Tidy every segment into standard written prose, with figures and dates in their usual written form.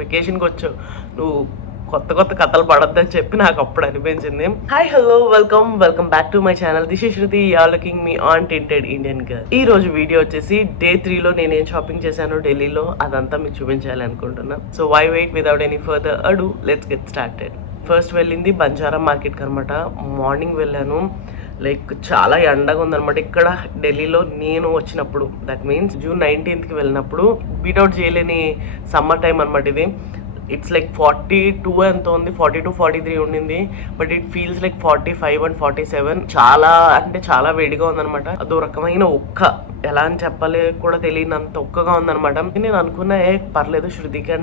వెకేషన్కి వచ్చావు, నువ్వు కొత్త కొత్త కథలు పడొద్దని చెప్పి నాకు అప్పుడు అనిపించింది. Hi hello welcome back to my channel. This is Shruti, you are looking me on tinted Indian girl. ఈ రోజు వీడియో వచ్చేసి డే 3లో నేనేం షాపింగ్ చేశాను ఢిల్లీలో అదంతా మీకు చూపించాలి అనుకుంటున్నా. So why wait without any further ado, let's get started. First వెళ్ళింది బంజారా మార్కెట్కి అనమాట. మార్నింగ్ వెళ్ళాను, లైక్ చాలా ఎండగా ఉందనమాట ఇక్కడ ఢిల్లీలో నేను వచ్చినప్పుడు. దట్ మీన్స్ జూన్ 19కి వెళ్ళినప్పుడు బీట్అవుట్ చేయలేని సమ్మర్ టైం అనమాట ఇది. ఇట్స్ లైక్ 42 ఎంత ఉంది, 42, 43 ఉండింది. But it feels like 45 and 47. చాలా అంటే చాలా వేడిగా ఉందనమాట. అదో రకమైన ఒక్క, ఎలా అని చెప్పాలి కూడా తెలియనంత ఒక్కగా ఉందనమాట. నేను అనుకున్నా పర్లేదు శృతికి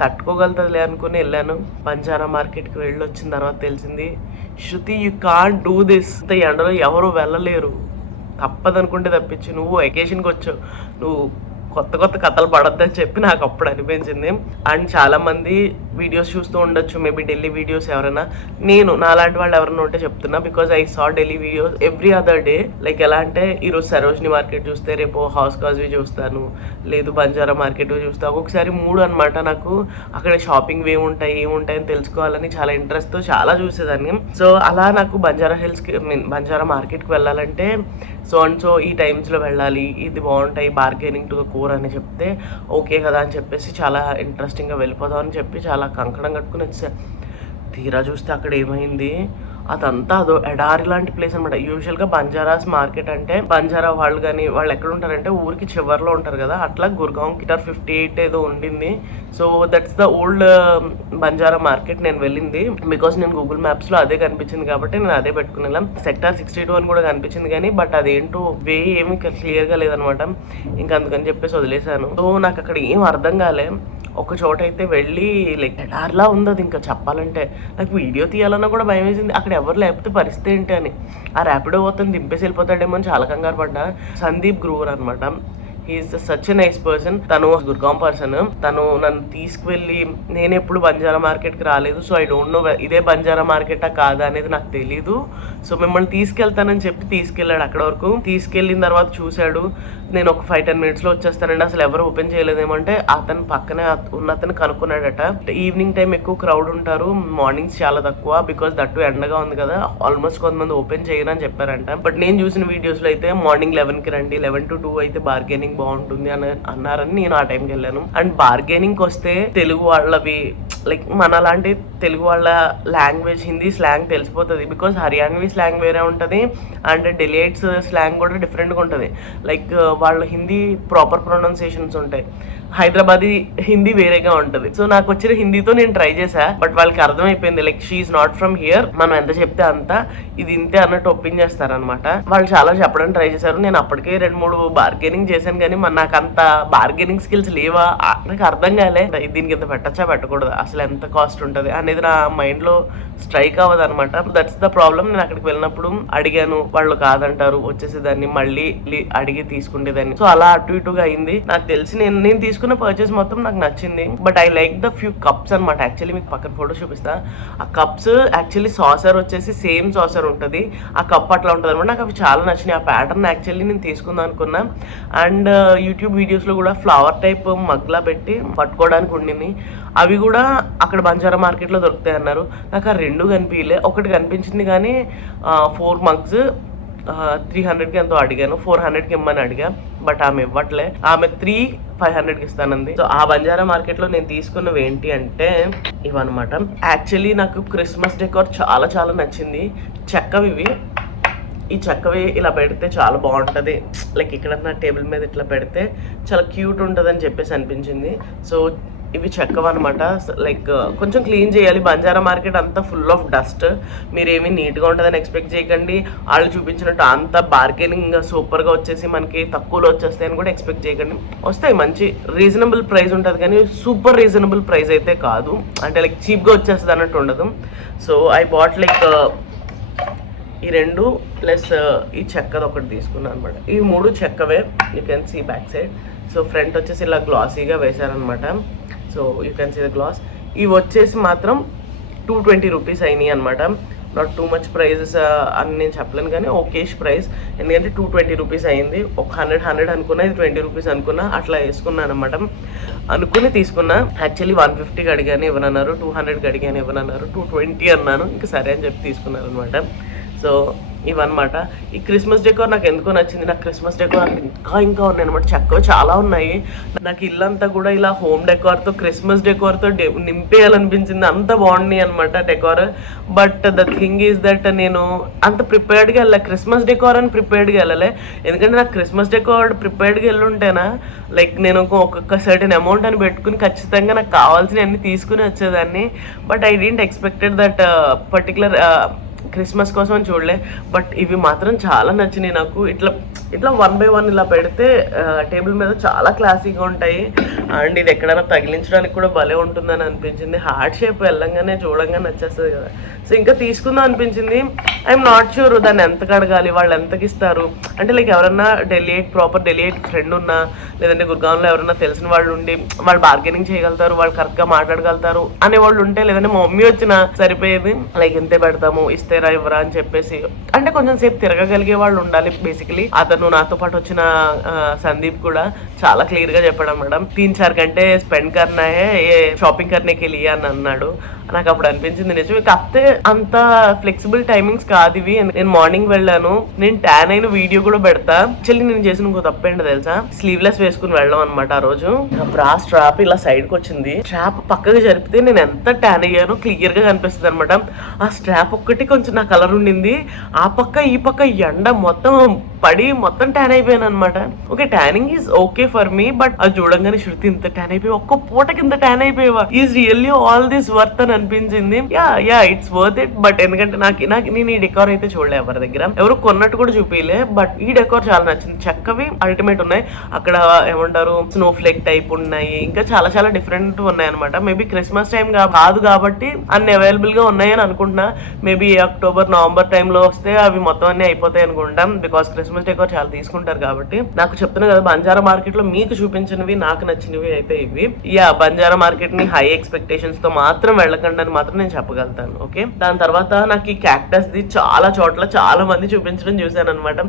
తట్టుకోగలుగుతుందిలే అనుకుని వెళ్ళాను. బంజారా మార్కెట్కి వెళ్ళి వచ్చిన తర్వాత తెలిసింది, శృతి యూ కాంట్ డూ దిస్. ఇంత ఎండలో ఎవరు వెళ్ళలేరు, తప్పదనుకుంటే తప్పించి నువ్వు వెకేషన్కి వచ్చావు, నువ్వు కొత్త కొత్త కథలు పడొద్దని చెప్పి నాకు అప్పుడు అనిపించింది. అండ్ చాలా మంది వీడియోస్ చూస్తూ ఉండొచ్చు, మేబీ ఢిల్లీ వీడియోస్ ఎవరైనా. నేను నాలాంటి వాళ్ళు ఎవరైనా ఉంటే చెప్తున్నా, because I saw Delhi videos every other day. Like ఎలా అంటే ఈరోజు సరోజిని మార్కెట్ చూస్తే రేపు హౌస్ కాజ్వే చూస్తాను, లేదు బంజారా మార్కెట్ చూస్తాను. ఒక్కొక్కసారి మూడు అనమాట నాకు. అక్కడ షాపింగ్ ఏముంటాయని తెలుసుకోవాలని చాలా ఇంట్రెస్ట్తో చాలా చూసేదాన్ని. సో అలా నాకు బంజారా హిల్స్కి బంజారా మార్కెట్కి వెళ్ళాలంటే సో అండ్ సో ఈ టైమ్స్లో వెళ్ళాలి, ఇది బాగుంటాయి, బార్గెనింగ్ టు ద కోర్ అని చెప్తే ఓకే కదా అని చెప్పేసి చాలా ఇంట్రెస్టింగ్గా వెళ్ళిపోదాం అని చెప్పి చాలా కంకణం కట్టుకుని వచ్చాను. తీరా చూస్తే అక్కడ ఏమైంది, అదంతా అదో ఎడారి లాంటి ప్లేస్ అనమాట. యూజువల్గా బంజారాస్ మార్కెట్ అంటే బంజారా వాళ్ళు కానీ వాళ్ళు ఎక్కడ ఉంటారంటే ఊరికి చివరిలో ఉంటారు కదా, అట్లా గుర్గాంవ్ కిటర్ 58 ఏదో ఉండింది. So that's the old Banjara market నేను వెళ్ళింది. బికాస్ నేను గూగుల్ మ్యాప్స్లో అదే కనిపించింది కాబట్టి నేను అదే పెట్టుకుని వెళ్ళాం. సెక్టార్ 62 అని కూడా కనిపించింది కానీ బట్ అదేంటో వే ఏమి క్లియర్గా లేదనమాట. ఇంకా అందుకని చెప్పేసి వదిలేశాను. సో నాకు అక్కడ ఏం అర్థం కాలే. ఒక చోట అయితే వెళ్ళి లైక్ ఎడార్లా ఉంది అది. ఇంకా చెప్పాలంటే నాకు వీడియో తీయాలన్నా కూడా భయం వేసింది, అక్కడ ఎవరు లేకపోతే పరిస్థితి ఏంటి అని. ఆ ర్యాపిడో పోతుంది దింపేసి వెళ్ళిపోతాడేమో అని చాలా కంగారు పడ్డా. సందీప్ గ్రూవర్ అనమాట, he's such a nice person. తను గుర్గాం పర్సన్. తను నన్ను తీసుకువెళ్ళి, నేను ఎప్పుడు బంజారా మార్కెట్కి రాలేదు, సో ఐ డోంట్ నో ఇదే బంజారా మార్కెటా కాదా అనేది నాకు తెలీదు. సో మిమ్మల్ని తీసుకెళ్తానని చెప్పి తీసుకెళ్ళాడు. అక్కడ వరకు తీసుకెళ్ళిన తర్వాత చూశాడు, నేను ఒక 5-10 minutesలో వచ్చేస్తానండి, అసలు ఎవరు ఓపెన్ చేయలేదేమంటే అతను పక్కనే ఉన్న అతను కనుక్కున్నాడట. ఈవినింగ్ టైం ఎక్కువ క్రౌడ్ ఉంటారు, మార్నింగ్స్ చాలా తక్కువ, బికాస్ దట్టు ఎండగా ఉంది కదా, ఆల్మోస్ట్ కొంతమంది ఓపెన్ చేయరని చెప్పారంట. బట్ నేను చూసిన వీడియోస్లో అయితే మార్నింగ్ 11కి రండి, 11 to 2 అయితే బార్గెనింగ్ బాగుంటుంది అని అన్నారని నేను ఆ టైంకి వెళ్ళాను. అండ్ బార్గెనింగ్కి వస్తే తెలుగు వాళ్ళవి లైక్ మన లాంటి తెలుగు వాళ్ళ లాంగ్వేజ్ హిందీ స్లాంగ్ తెలిసిపోతుంది. బికాస్ హర్యానవీ స్లాంగ్ వేరే ఉంటుంది అండ్ ఢిల్లీట్స్ స్లాంగ్ కూడా డిఫరెంట్గా ఉంటుంది. లైక్ వాళ్ళ హిందీ ప్రాపర్ ప్రొనౌన్సియేషన్స్ ఉంటాయి, హైదరాబాదీ హిందీ వేరేగా ఉంటుంది. సో నాకు వచ్చిన హిందీతో నేను ట్రై చేశా, బట్ వాళ్ళకి అర్థమైపోయింది like she's not from here, మనం ఎంత చెప్తే అంత ఇది ఇంతే అన్నట్టు ఒప్పించేస్తారనమాట. వాళ్ళు చాలా చెప్పడానికి ట్రై చేశారు. నేను అప్పటికే 2-3 బార్గెనింగ్ చేశాను కానీ నాకు అంత బార్గెనింగ్ స్కిల్స్ లేవా, నాకు అర్థం కాలే దీనికి ఎంత పెట్టచ్చా పెట్టకూడదు, అసలు ఎంత కాస్ట్ ఉంటుంది అనేది నా మైండ్లో స్ట్రైక్ అవ్వదు అనమాట. That's the problem. నేను అక్కడికి వెళ్ళినప్పుడు అడిగాను, వాళ్ళు కాదంటారు, వచ్చేసేదాన్ని మళ్ళీ అడిగి తీసుకునేదాన్ని. సో అలా అటు ఇటుగా అయింది. నాకు తెలిసి నేను తీసుకున్న పర్చేస్ మొత్తం నాకు నచ్చింది. But I like the few cups అనమాట. యాక్చువల్లీ మీకు పక్కన ఫోటో చూపిస్తా. ఆ కప్స్ యాక్చువల్లీ సాసర్ వచ్చేసి సేమ్ సాసర్ ఉంటుంది, ఆ కప్ అట్లా ఉంటుంది అనమాట. నాకు అవి చాలా నచ్చినాయి. ఆ ప్యాటర్న్ యాక్చువల్లీ నేను తీసుకుందాం అనుకున్నా. అండ్ యూట్యూబ్ వీడియోస్లో కూడా ఫ్లవర్ టైప్ మగ్లా పెట్టి పట్టుకోవడానికి ఉండింది, అవి కూడా అక్కడ బంజారా మార్కెట్లో దొరుకుతాయి అన్నారు. నాకు ఆ 2 కనిపించలే, ఒకటి కనిపించింది కానీ 4 mugs 300కి ఎంతో అడిగాను, 400కి ఇమ్మని అడిగా, బట్ ఆమె ఇవ్వట్లే. ఆమె 500కి ఇస్తానంది. సో ఆ బంజారా మార్కెట్లో నేను తీసుకున్నవి ఏంటి అంటే ఇవన్నమాట. యాక్చువల్లీ నాకు క్రిస్మస్ డెకోర్ చాలా చాలా నచ్చింది. చెక్కవి ఇవి, ఈ చెక్కవి ఇలా పెడితే చాలా బాగుంటుంది, లైక్ ఇక్కడ నా టేబుల్ మీద ఇట్లా పెడితే చాలా క్యూట్ ఉంటుంది అని చెప్పేసి అనిపించింది. సో ఇవి చెక్కవ అనమాట. లైక్ కొంచెం క్లీన్ చేయాలి. బంజారా మార్కెట్ అంతా ఫుల్ ఆఫ్ డస్ట్, మీరేమీ నీట్గా ఉంటుందని ఎక్స్పెక్ట్ చేయకండి. వాళ్ళు చూపించినట్టు అంతా బార్గెనింగ్ సూపర్గా వచ్చేసి మనకి తక్కువలో వచ్చేస్తాయని కూడా ఎక్స్పెక్ట్ చేయకండి. వస్తాయి, మంచి రీజనబుల్ ప్రైస్ ఉంటుంది కానీ సూపర్ రీజనబుల్ ప్రైస్ అయితే కాదు, అంటే లైక్ చీప్గా వచ్చేస్తుంది అన్నట్టు ఉండదు. సో ఐ బాట్ లైక్ ఈ 2 ప్లస్ ఈ చెక్కది ఒకటి తీసుకున్నాను అనమాట. ఈ 3 చెక్కవే, you can see back side. So front వచ్చేసి ఇలా గ్లాసీగా వేశారనమాట. So you can see the glass. ఇవి వచ్చేసి మాత్రం 220 రూపీస్ అయినాయి అనమాట. నాట్ టూ మచ్ ప్రైజెస్ అని నేను చెప్పలేను కానీ ఓకేష్ ప్రైస్, ఎందుకంటే 220 రూపీస్ అయింది. ఒక 100 అనుకున్నా, ఇది 20 రూపీస్ అనుకున్నా, అట్లా వేసుకున్నాను అనమాట. అనుకుని తీసుకున్నా. యాక్చువల్లీ 150కి అడిగాను ఇవ్వనన్నారు, 200కి అడిగాను ఇవ్వనన్నారు, 220 అన్నాను. ఇంకా సరే అని చెప్పి తీసుకున్నారు అనమాట. సో ఇవన్నమాట. ఈ క్రిస్మస్ డెకోర్ నాకు ఎందుకో నచ్చింది. నాకు క్రిస్మస్ డెకోర్ అక్కడ ఇంకా ఉన్నాయి అనమాట, చక్కగా చాలా ఉన్నాయి. నాకు ఇల్లంతా కూడా ఇలా హోమ్ డెకోర్తో క్రిస్మస్ డెకోర్తో నింపేయాలనిపించింది. అంత బాగుంది అనమాట decor. But the thing is that నేను అంత ప్రిపేర్డ్గా వెళ్ళా, క్రిస్మస్ డెకోర్ అని ప్రిపేర్డ్గా వెళ్ళలే. ఎందుకంటే నాకు క్రిస్మస్ డెకోర్ ప్రిపేర్డ్గా వెళ్ళుంటేనా లైక్ నేను ఒక్కొక్క సర్టెన్ అమౌంట్ అని పెట్టుకుని ఖచ్చితంగా నాకు కావాల్సినవి అన్ని తీసుకుని వచ్చేదాన్ని. But I don't expected that particular Christmas కోసం అని చూడలే. బట్ ఇవి మాత్రం చాలా నచ్చినాయి నాకు. ఇట్లా 1 by 1 ఇలా పెడితే టేబుల్ మీద చాలా క్లాసీగా ఉంటాయి. అండ్ ఇది ఎక్కడైనా తగిలించడానికి కూడా భలే ఉంటుందని అనిపించింది. హార్ట్ షేప్ వెళ్ళంగానే చూడంగానే నచ్చేస్తుంది కదా. సో ఇంకా తీసుకుందాం అనిపించింది. ఐఎమ్ నాట్ షూర్ దాన్ని ఎంతకు అడగాలి, వాళ్ళు ఎంతకి ఇస్తారు అంటే లైక్ ఎవరన్నా ప్రాపర్ ఢిల్లీ ఫ్రెండ్ ఉన్నా, లేదంటే గుర్గాంలో ఎవరన్నా తెలిసిన వాళ్ళు ఉండి వాళ్ళు బార్గెనింగ్ చేయగలుగుతారు, వాళ్ళు కరెక్ట్గా మాట్లాడగలుగుతారు అనే వాళ్ళు ఉంటే, లేదంటే మా మమ్మీ వచ్చినా సరిపోయేది. లైక్ ఎంతే పెడతాము, ఇస్తేరా ఇవ్వరా అని చెప్పేసి అంటే కొంచెం సేపు తిరగగలిగే వాళ్ళు ఉండాలి బేసికలీ. అతను నాతో పాటు వచ్చిన సందీప్ కూడా చాలా క్లియర్ గా చెప్పాడు మేడం, 3-4 గంటే స్పెండ్ కర్నా హే ఏ షాపింగ్ కర్నేకి లియా అని అన్నాడు. నాకు అప్పుడు అనిపించింది నిజమే, కాకపోతే అంత ఫ్లెక్సిబుల్ టైమింగ్స్ కాదు ఇవి. నేను మార్నింగ్ వెళ్ళాను, నేను ట్యాన్ అయిన వీడియో కూడా పెడతా. యాక్చువల్లీ నేను చేసిన ఇంకో తప్పేంటో తెలుసా, స్లీవ్లెస్ వేసుకుని వెళ్ళాం అనమాట ఆ రోజు. అప్పుడు ఆ స్ట్రాప్ ఇలా సైడ్ కి వచ్చింది, స్ట్రాప్ పక్కకి జరిపితే నేను ఎంత ట్యాన్ అయ్యానో క్లియర్ గా కనిపిస్తుంది అనమాట. ఆ స్ట్రాప్ ఒక్కటి కొంచెం నా కలర్ ఉండింది, ఆ పక్క ఈ పక్క ఎండ మొత్తం పడి మొత్తం ట్యాన్ అయిపోయాను అనమాట. Okay tanning is okay for me, but అది చూడంగానే శృతి ఇంత ట్యాన్ అయిపోయి ఒక్క పూట కింద ట్యాన్ అయిపోయావా, is really all this worth అని అనిపించింది. Yeah it's worth it. But ఎందుకంటే నాకు నేను ఈ డెకోర్ అయితే చూడలే ఎవరి దగ్గర, ఎవరు కొన్నట్టు కూడా చూపిలే. బట్ ఈ డెకోర్ చాలా నచ్చింది, చక్కవి అల్టిమేట్ ఉన్నాయి. అక్కడ ఏమంటారు స్నో ఫ్లేక్ టైప్ ఉన్నాయి, ఇంకా చాలా చాలా డిఫరెంట్ ఉన్నాయి అనమాట. మేబీ క్రిస్మస్ టైం కాదు కాబట్టి అన్ని అవైలబుల్ గా ఉన్నాయని అనుకుంటున్నా. మేబీ అక్టోబర్ నవంబర్ టైంలో వస్తే అవి మొత్తం అన్ని అయిపోతాయి అనుకుంటాం, బికాస్ క్రిస్మస్ డెకోర్ చాలా తీసుకుంటారు కాబట్టి. నాకు చెప్తున్నా కదా, బంజారా మార్కెట్ లో మీకు చూపించినవి నాకు నచ్చినవి అయితే ఇవి. బంజారా మార్కెట్ ని హై ఎక్స్పెక్టేషన్స్ తో మాత్రం వెళ్ళకండి అని మాత్రం నేను చెప్పగలుగుతాను. ఓకే, దాని తర్వాత నాకు ఈ క్యాక్టస్ ది చాలా చోట్ల చాలా మంది చూపించడం చూసాను అనమాట.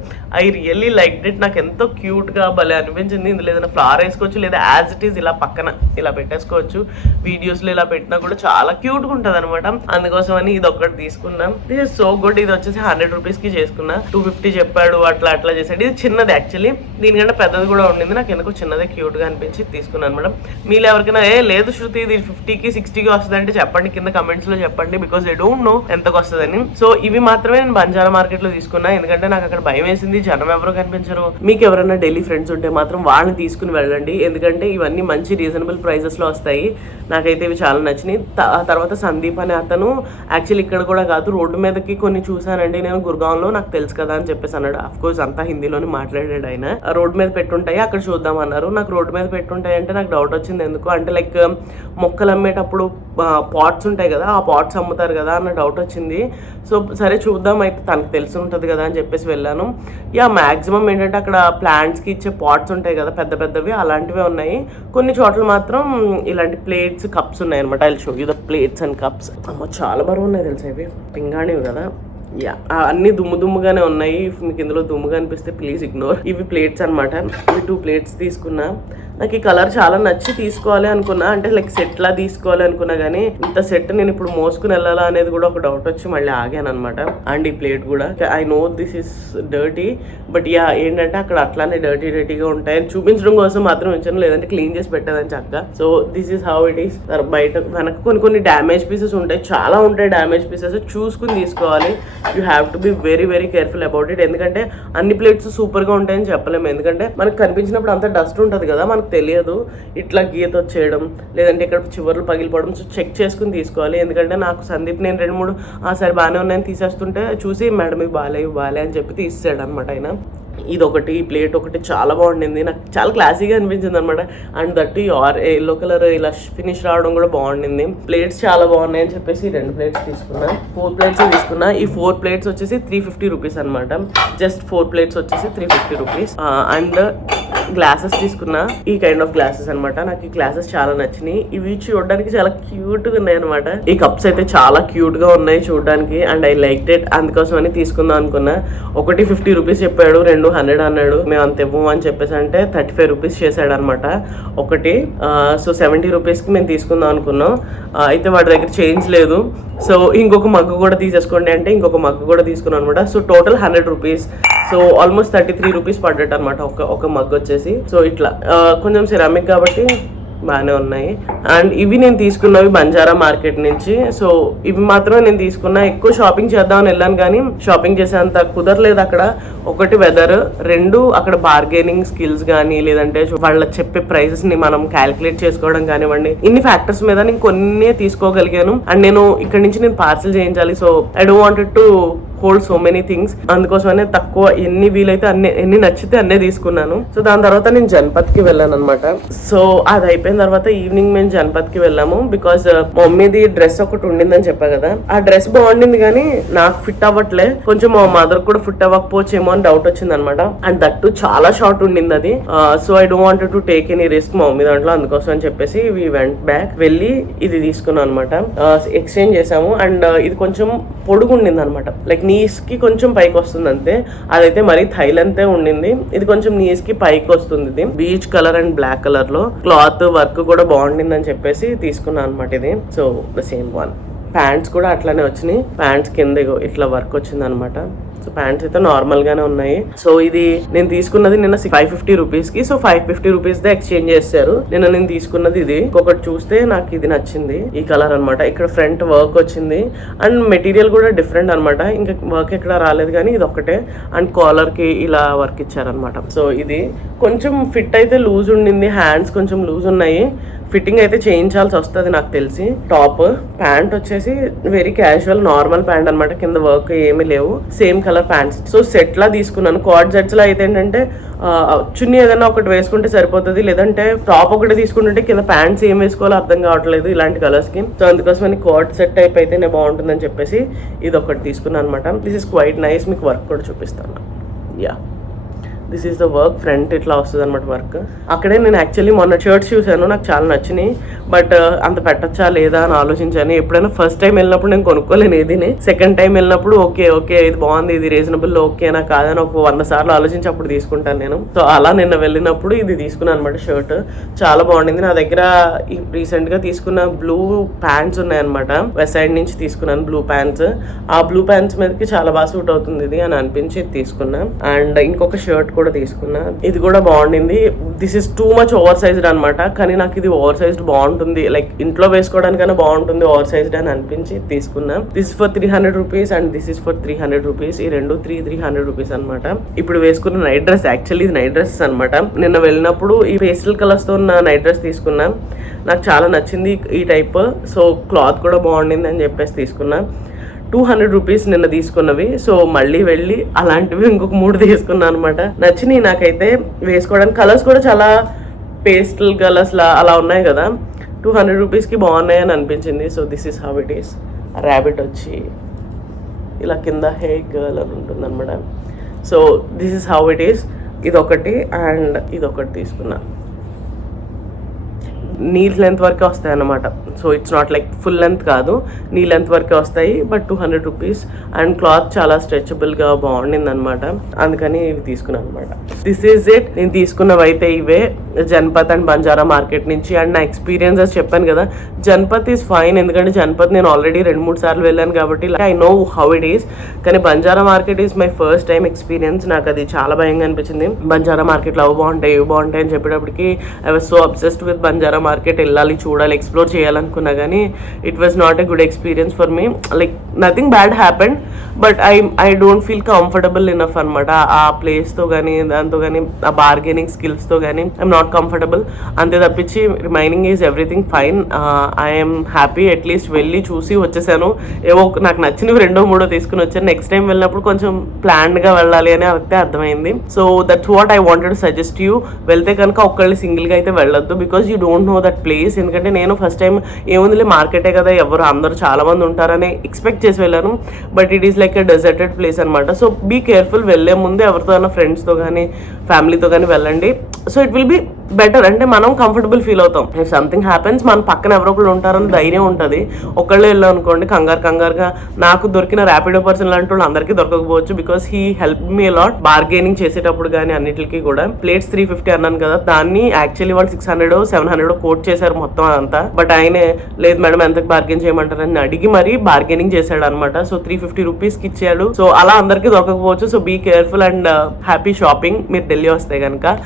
I really like it. నాకు ఎంతో క్యూట్ గా భలే అనిపించింది. ఇందులో ఏదైనా ఫ్లవర్ వేసుకోవచ్చు, లేదా యాజ్ ఇట్ ఈస్ ఇలా పక్కన ఇలా పెట్టేసుకోవచ్చు. వీడియోస్ లో ఇలా పెట్టినా కూడా చాలా క్యూట్ గా ఉంటది అనమాట. అందుకోసం అని ఇది ఒక్కటి తీసుకున్నాం. This is so good. ఇది వచ్చేసి 100 రూపీస్ కి చేసుకున్నా, 250 చెప్పాడు, అట్లా చేసాడు. ఇది చిన్నది యాక్చువల్లీ, దీనికంటే పెద్దది కూడా ఉండింది. నాకు ఎందుకు చిన్నదే క్యూట్ గా అనిపించి తీసుకున్నాను మేడం. మీరు ఎవరికైనా లేదు శృతి ఇది 50కి 60కి వస్తుంది అంటే చెప్పండి, కింద కమెంట్స్ లో చెప్పండి, బికాస్ ఐ డోంట్ నో ఎంతకు వస్తుందని. సో ఇవి మాత్రమే నేను బంజారా మార్కెట్ లో తీసుకున్నా, ఎందుకంటే నాకు అక్కడ భయం వేసింది, జనం ఎవరు కనిపించరు. మీకు ఎవరైనా ఢిల్లీ ఫ్రెండ్స్ ఉంటే మాత్రం వాళ్ళని తీసుకుని వెళ్ళండి, ఎందుకంటే ఇవన్నీ మంచి రీజనబుల్ ప్రైజెస్ లో వస్తాయి. నాకైతే ఇవి చాలా నచ్చినాయి. తర్వాత సందీప్ అనే అతను యాక్చువల్లీ ఇక్కడ కూడా కాదు, రోడ్డు మీదకి కొన్ని చూసానండి నేను గుర్గాంలో, నాకు తెలుసు కదా అని చెప్పేసి అన్నాడు. అఫ్ కోర్స్ అంతా హిందీలోనే మాట్లాడాడు ఆయన. రోడ్డు మీద పెట్టుంటాయి అక్కడ చూద్దాం అన్నారు. నాకు రోడ్డు మీద పెట్టుంటాయి అంటే నాకు డౌట్ వచ్చింది, ఎందుకు అంటే లైక్ మొక్కలు అమ్మేటప్పుడు పాట్స్ ఉంటాయి కదా, ఆ పాట్స్ అమ్ముతారు కదా అన్న డౌట్ వచ్చింది. సో సరే చూద్దాం అయితే, తనకు తెలిసి ఉంటుంది కదా అని చెప్పేసి వెళ్ళాను. మ్యాక్సిమం ఏంటంటే అక్కడ ప్లాంట్స్కి ఇచ్చే పాట్స్ ఉంటాయి కదా పెద్ద పెద్దవి, అలాంటివే ఉన్నాయి. కొన్ని చోట్ల మాత్రం ఇలాంటి ప్లేట్స్ కప్స్ ఉన్నాయి అనమాట. I will show you the plates and cups. అమ్మ చాలా బరువు ఉన్నాయి తెలుసా ఇవి, పింగాణివి కదా. అన్ని దుమ్ముగానే ఉన్నాయి. మీకు ఇందులో దుమ్ముగా అనిపిస్తే ప్లీజ్ ఇగ్నోర్. ఇవి ప్లేట్స్ అనమాట. ఇవి 2 ప్లేట్స్ తీసుకున్నా. నాకు ఈ కలర్ చాలా నచ్చి తీసుకోవాలి అనుకున్నా, అంటే లైక్ సెట్ లా తీసుకోవాలి అనుకున్నా, కానీ ఇంత సెట్ నేను ఇప్పుడు మోసుకుని వెళ్ళాలా అనేది కూడా ఒక డౌట్ వచ్చి మళ్ళీ ఆగాను అనమాట. అండ్ ఈ ప్లేట్ కూడా I know this is dirty, but ఏంటంటే అక్కడ అట్లానే డర్టీగా ఉంటాయని చూపించడం కోసం మాత్రం ఉంచాను, లేదంటే క్లీన్ చేసి పెట్టేదని చక్కగా. So this is how it is. బయట వెనక కొన్ని డ్యామేజ్ పీసెస్ ఉంటాయి, చాలా ఉంటాయి డ్యామేజ్ పీసెస్, చూసుకుని తీసుకోవాలి. You have to be very very careful about it. ఎందుకంటే అన్ని ప్లేట్స్ సూపర్ గా ఉంటాయని చెప్పలేము, ఎందుకంటే మనకు కనిపించినప్పుడు అంత డస్ట్ ఉంటుంది కదా, మనకు తెలియదు ఇట్లా గీత వచ్చేయడం, లేదంటే ఇక్కడ చివర్లు పగిలిపోవడం. సో చెక్ చేసుకుని తీసుకోవాలి. ఎందుకంటే నాకు సందీప్ నేను 2-3 సరే బాగానే ఉన్నాయని తీసేస్తుంటే చూసి మేడం ఇవి బాలే అని చెప్పి తీసేసాడు అనమాట ఆయన. ఇదొకటి, ఈ ప్లేట్ ఒకటి చాలా బాగుండింది, నాకు చాలా క్లాసీగా అనిపించింది అనమాట. అండ్ దట్ ఎల్లో కలర్ ఇలా ఫినిష్ రావడం కూడా బాగుండింది. ప్లేట్స్ చాలా బాగున్నాయి అని చెప్పేసి 2 ప్లేట్స్ తీసుకున్నా, 4 ప్లేట్స్ తీసుకున్నా. ఈ 4 ప్లేట్స్ వచ్చేసి 350 రూపీస్ అనమాట. జస్ట్ 4 ప్లేట్స్ వచ్చేసి 350 రూపీస్. అండ్ గ్లాసెస్ తీసుకున్నా, ఈ కైండ్ ఆఫ్ గ్లాసెస్ అనమాట. నాకు ఈ గ్లాసెస్ చాలా నచ్చినాయి. ఇవి చూడడానికి చాలా క్యూట్ గా ఉన్నాయి అనమాట. ఈ కప్స్ అయితే చాలా క్యూట్ గా ఉన్నాయి చూడడానికి, అండ్ ఐ లైక్ ఇట్. అందుకోసం అని తీసుకుందాం అనుకున్నా. ఒకటి 50 రూపీస్ చెప్పాడు, 2 100 అన్నాడు. మేము అంత ఇవ్వము అని చెప్పేసి అంటే 35 రూపీస్ చేశాడు అనమాట ఒకటి. సో 70 రూపీస్ కి మేము తీసుకుందాం అనుకున్నాం. అయితే వాడి దగ్గర చేంజ్ లేదు. సో ఇంకొక మగ్గు కూడా తీసేసుకోండి అంటే ఇంకొక మగ్గు కూడా తీసుకున్నాను అనమాట. So total 100 rupees. So almost 33 rupees పడ్డట్టు అనమాట ఒక మగ్గు వచ్చేసి. సో ఇట్లా కొంచెం సిరామిక్ కాబట్టి బాగానే ఉన్నాయి. అండ్ ఇవి నేను తీసుకున్నవి బంజారా మార్కెట్ నుంచి. సో ఇవి మాత్రమే నేను తీసుకున్నా. ఎక్కువ షాపింగ్ చేద్దామని వెళ్ళాను కానీ షాపింగ్ చేసేంత కుదరలేదు అక్కడ. ఒకటి వెదర్, 2 అక్కడ బార్గెనింగ్ స్కిల్స్ కానీ లేదంటే వాళ్ళ చెప్పే ప్రైసెస్ ని మనం క్యాలిక్యులేట్ చేసుకోవడం కానివ్వండి, ఇన్ని ఫ్యాక్టర్స్ మీద నేను కొన్ని తీసుకోగలిగాను. అండ్ నేను ఇక్కడ నుంచి నేను పార్సల్ చేయించాలి. So I don't wanted to hold so many things. అందుకోసమనే తక్కువ ఎన్ని వీలైతే ఎన్ని నచ్చితే అన్నీ తీసుకున్నాను. సో దాని తర్వాత నేను జన్పత్ కి వెళ్ళాను అనమాట. సో అది అయిపోయిన తర్వాత ఈవినింగ్ మేము జన్పత్ కి వెళ్ళాము. బికాస్ మమ్మీది డ్రెస్ ఒకటి ఉండిందని చెప్పా కదా, ఆ డ్రెస్ బాగుండింది కానీ నాకు ఫిట్ అవ్వట్లే. కొంచెం మా మదర్ కూడా ఫిట్ అవ్వకపోవచ్చేమో అని డౌట్ వచ్చింది అనమాట. అండ్ దట్టు చాలా షార్ట్ ఉండింది అది. So I don't wanted to take any risk మా మమ్మీ దాంట్లో. అందుకోసం అని చెప్పేసి వి వెంట్ బ్యాక్, వెళ్ళి ఇది తీసుకున్నాం అనమాట. ఎక్స్చేంజ్ చేసాము. అండ్ ఇది కొంచెం పొడుగు ఉండింది అనమాట. లైక్ నీస్ కి కొంచెం పైకి వస్తుంది అంతే. అదైతే మరి థైలంతే ఉండింది. ఇది కొంచెం నీస్ కి పైకి వస్తుంది. ఇది peach colour and black colour లో క్లాత్ వర్క్ కూడా బాగుండింది అని చెప్పేసి తీసుకున్నాను అనమాట ఇది. So the same one. Pants కూడా అట్లానే వచ్చినాయి. ప్యాంట్స్ కింద ఇట్లా వర్క్ వచ్చింది అనమాట. సో ప్యాంట్స్ అయితే నార్మల్ గానే ఉన్నాయి. సో ఇది నేను తీసుకున్నది నిన్న 550 రూపీస్ కి. సో 550 రూపీస్ దే ఎక్స్చేంజ్ చేశారు. నేను తీసుకున్నది ఇది. ఇంకొకటి చూస్తే నాకు ఇది నచ్చింది, ఈ కలర్ అనమాట. ఇక్కడ ఫ్రంట్ వర్క్ వచ్చింది అండ్ మెటీరియల్ కూడా డిఫరెంట్ అనమాట. ఇంకా వర్క్ ఎక్కడ రాలేదు కానీ ఇది ఒక్కటే. అండ్ కాలర్ కి ఇలా వర్క్ ఇచ్చారనమాట. సో ఇది కొంచెం ఫిట్ అయితే లూజ్ ఉండింది, హ్యాండ్స్ కొంచెం లూజ్ ఉన్నాయి. ఫిట్టింగ్ అయితే చేయించాల్సి వస్తుంది నాకు తెలిసి. టాప్ ప్యాంట్ వచ్చేసి వెరీ క్యాజువల్ నార్మల్ ప్యాంట్ అనమాట. కింద వర్క్ ఏమీ లేవు, same colour pants. So set లా తీసుకున్నాను. కార్డ్ సెట్స్ లో అయితే ఏంటంటే చున్నీ ఏదైనా ఒకటి వేసుకుంటే సరిపోతుంది, లేదంటే టాప్ ఒకటి తీసుకుంటుంటే కింద ప్యాంట్స్ ఏం వేసుకోవాలో అర్థం కావట్లేదు ఇలాంటి కలర్స్ కి. సో అందుకోసం కార్డ్ సెట్ టైప్ అయితేనే బాగుంటుందని చెప్పేసి ఇది ఒకటి తీసుకున్నాను అనమాట. This is quite nice. మీకు వర్క్ కూడా చూపిస్తాను. Yeah, this is the work. Front ఇట్లా వస్తుంది అనమాట వర్క్. అక్కడే నేను యాక్చువల్లీ మొన్న షర్ట్స్ చూసాను, నాకు చాలా నచ్చినాయి. బట్ అంత పెట్టచ్చా లేదా అని ఆలోచించాను. ఎప్పుడైనా ఫస్ట్ టైం వెళ్ళినప్పుడు నేను కొనుక్కోలేను ఏదిని. సెకండ్ టైం వెళ్ళినప్పుడు ఓకే ఇది బాగుంది, ఇది రీజనబుల్, ఓకేనా కాదని ఒక 100 సార్లు ఆలోచించి అప్పుడు తీసుకుంటాను నేను. సో అలా నిన్న వెళ్ళినప్పుడు ఇది తీసుకున్నాను అనమాట. షర్ట్ చాలా బాగుండింది. నా దగ్గర రీసెంట్ గా తీసుకున్న బ్లూ ప్యాంట్స్ ఉన్నాయన్నమాట. వెస్ట్ సైడ్ నుంచి తీసుకున్నాను బ్లూ ప్యాంట్స్. ఆ బ్లూ ప్యాంట్స్ మీదకి చాలా బాగా సూట్ అవుతుంది ఇది అని అనిపించి తీసుకున్నా. అండ్ ఇంకొక షర్ట్ కూడా తీసుకున్నా, ఇది కూడా బాగుండింది. This is too much over sized అనమాట. కానీ నాకు ఇది ఓవర్ సైజ్డ్ బాగుంటుంది, లైక్ ఇంట్లో వేసుకోవడానికైనా బాగుంటుంది ఓవర్ సైజ్డ్ అని అనిపించి తీసుకున్నా. This for 300 rupees and this is for 300 rupees. ఈ రెండు 300 రూపీస్ అనమాట. ఇప్పుడు వేసుకున్న నైట్ డ్రెస్, యాక్చువల్లీ ఇది నైట్ డ్రెస్ అనమాట. నిన్న వెళ్ళినప్పుడు ఈ పేస్టల్ కలర్స్ తో ఉన్న నైట్ డ్రెస్ తీసుకున్నా. నాకు చాలా నచ్చింది ఈ టైప్. సో క్లాత్ కూడా బాగుండింది అని చెప్పేసి తీసుకున్నా. 200 రూపీస్ నిన్న తీసుకున్నవి. సో మళ్ళీ వెళ్ళి అలాంటివి ఇంకొక 3 తీసుకున్నాను అనమాట. నచ్చినాయి నాకైతే వేసుకోవడానికి. కలర్స్ కూడా చాలా పేస్టల్ కలర్స్ లా అలా ఉన్నాయి కదా. 200 రూపీస్కి బాగున్నాయి అని అనిపించింది. So this is how it is. Rabbit వచ్చి ఇలా కింద హే గర్ల్ అని ఉంటుంది అనమాట. So this is how it is. ఇదొకటి అండ్ ఇదొకటి తీసుకున్నా. నీ లెంత్ వరకే వస్తాయి అన్నమాట. So it's not like full length కాదు, నీ లెంత్ వరకే వస్తాయి. బట్ 200 రూపీస్ అండ్ క్లాత్ చాలా స్ట్రెచబుల్గా బాగుండింది అనమాట. అందుకని ఇవి తీసుకున్నాను అనమాట. This is it. నేను తీసుకున్నవి అయితే ఇవే జన్పత్ అండ్ బంజారా మార్కెట్ నుంచి. అండ్ నా ఎక్స్పీరియన్సెస్ చెప్పాను కదా, జన్పత్ ఈజ్ ఫైన్. ఎందుకంటే జన్పత్ నేను ఆల్రెడీ 2-3 సార్లు వెళ్ళాను కాబట్టి I know how it is. కానీ Banjara market is my first time experience. నాకు అది చాలా భయంగా అనిపించింది. బంజారా మార్కెట్లో అవి బాగుంటాయి ఇవి బాగుంటాయి అని చెప్పేటప్పటికి I was so obsessed with Banjara market. వెళ్ళాలి, చూడాలి, ఎక్స్ప్లోర్ చేయాలనుకున్నా కానీ it was not a good experience for me. Like nothing bad happened but I don't feel comfortable enough అనమాట. ఆ ప్లేస్తో కానీ దాంతో కానీ ఆ బార్గెనింగ్ స్కిల్స్తో కానీ ఐఎమ్ నాట్ కంఫర్టబుల్. అంతే తప్పించి remaining is everything fine. I'm happy. At least వెళ్ళి చూసి వచ్చేసాను. ఏవో నాకు నచ్చినవి 2-3 తీసుకుని వచ్చాను. నెక్స్ట్ టైం వెళ్ళినప్పుడు కొంచెం ప్లాన్డ్గా వెళ్ళాలి అని అయితే అర్థమైంది. So that's what I wanted to suggest you. వెళ్తే కనుక ఒక్కళ్ళు సింగిల్గా అయితే వెళ్ళొద్దు, because you don't know that place. ఎందుకంటే నేను ఫస్ట్ టైం ఏముందిలే మార్కెటే కదా, ఎవరు అందరూ చాలా మంది ఉంటారని ఎక్స్పెక్ట్ చేసి వెళ్ళాను. But it is like a deserted place అనమాట. So be careful. వెళ్ళే ముందు ఎవరితో అయినా ఫ్రెండ్స్తో కానీ ఫ్యామిలీతో కానీ వెళ్ళండి. So it will be better, అంటే మనం కంఫర్టబుల్ ఫీల్ అవుతాం. ఇఫ్ సంథింగ్ హ్యాపెన్స్ మన పక్కన ఎవరో ఒకళ్ళు ఉంటారని ధైర్యం ఉంటుంది. ఒకళ్ళు వెళ్ళాం అనుకోండి కంగారుగా నాకు దొరికిన ర్యాపిడో పర్సన్ లాంటి వాళ్ళు అందరికీ దొరకకపోవచ్చు, because he help me a lot bargaining చేసేటప్పుడు కానీ అన్నిటికీ కూడా. ప్లేట్స్ 350 అన్నాను కదా, దాన్ని యాక్చువల్లీ వాళ్ళు 600 700 కోట్ చేశారు మొత్తం అంతా. బట్ ఆయనే లేదు మేడం ఎంతకు బార్గెన్ చేయమంటారని అడిగి మరీ బార్గెనింగ్ చేశాడు అనమాట. సో 350 రూపీస్కి ఇచ్చాడు. సో అలా అందరికీ దొరకకపోవచ్చు. So be careful and happy shopping మీరు ఢిల్లీ వస్తే కనుక.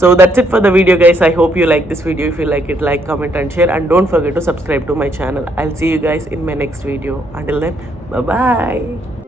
So that's it for the video guys. I hope you like this video. If you like it, like, comment and share, and don't forget to subscribe to my channel. I'll see you guys in my next video. Until then, bye bye.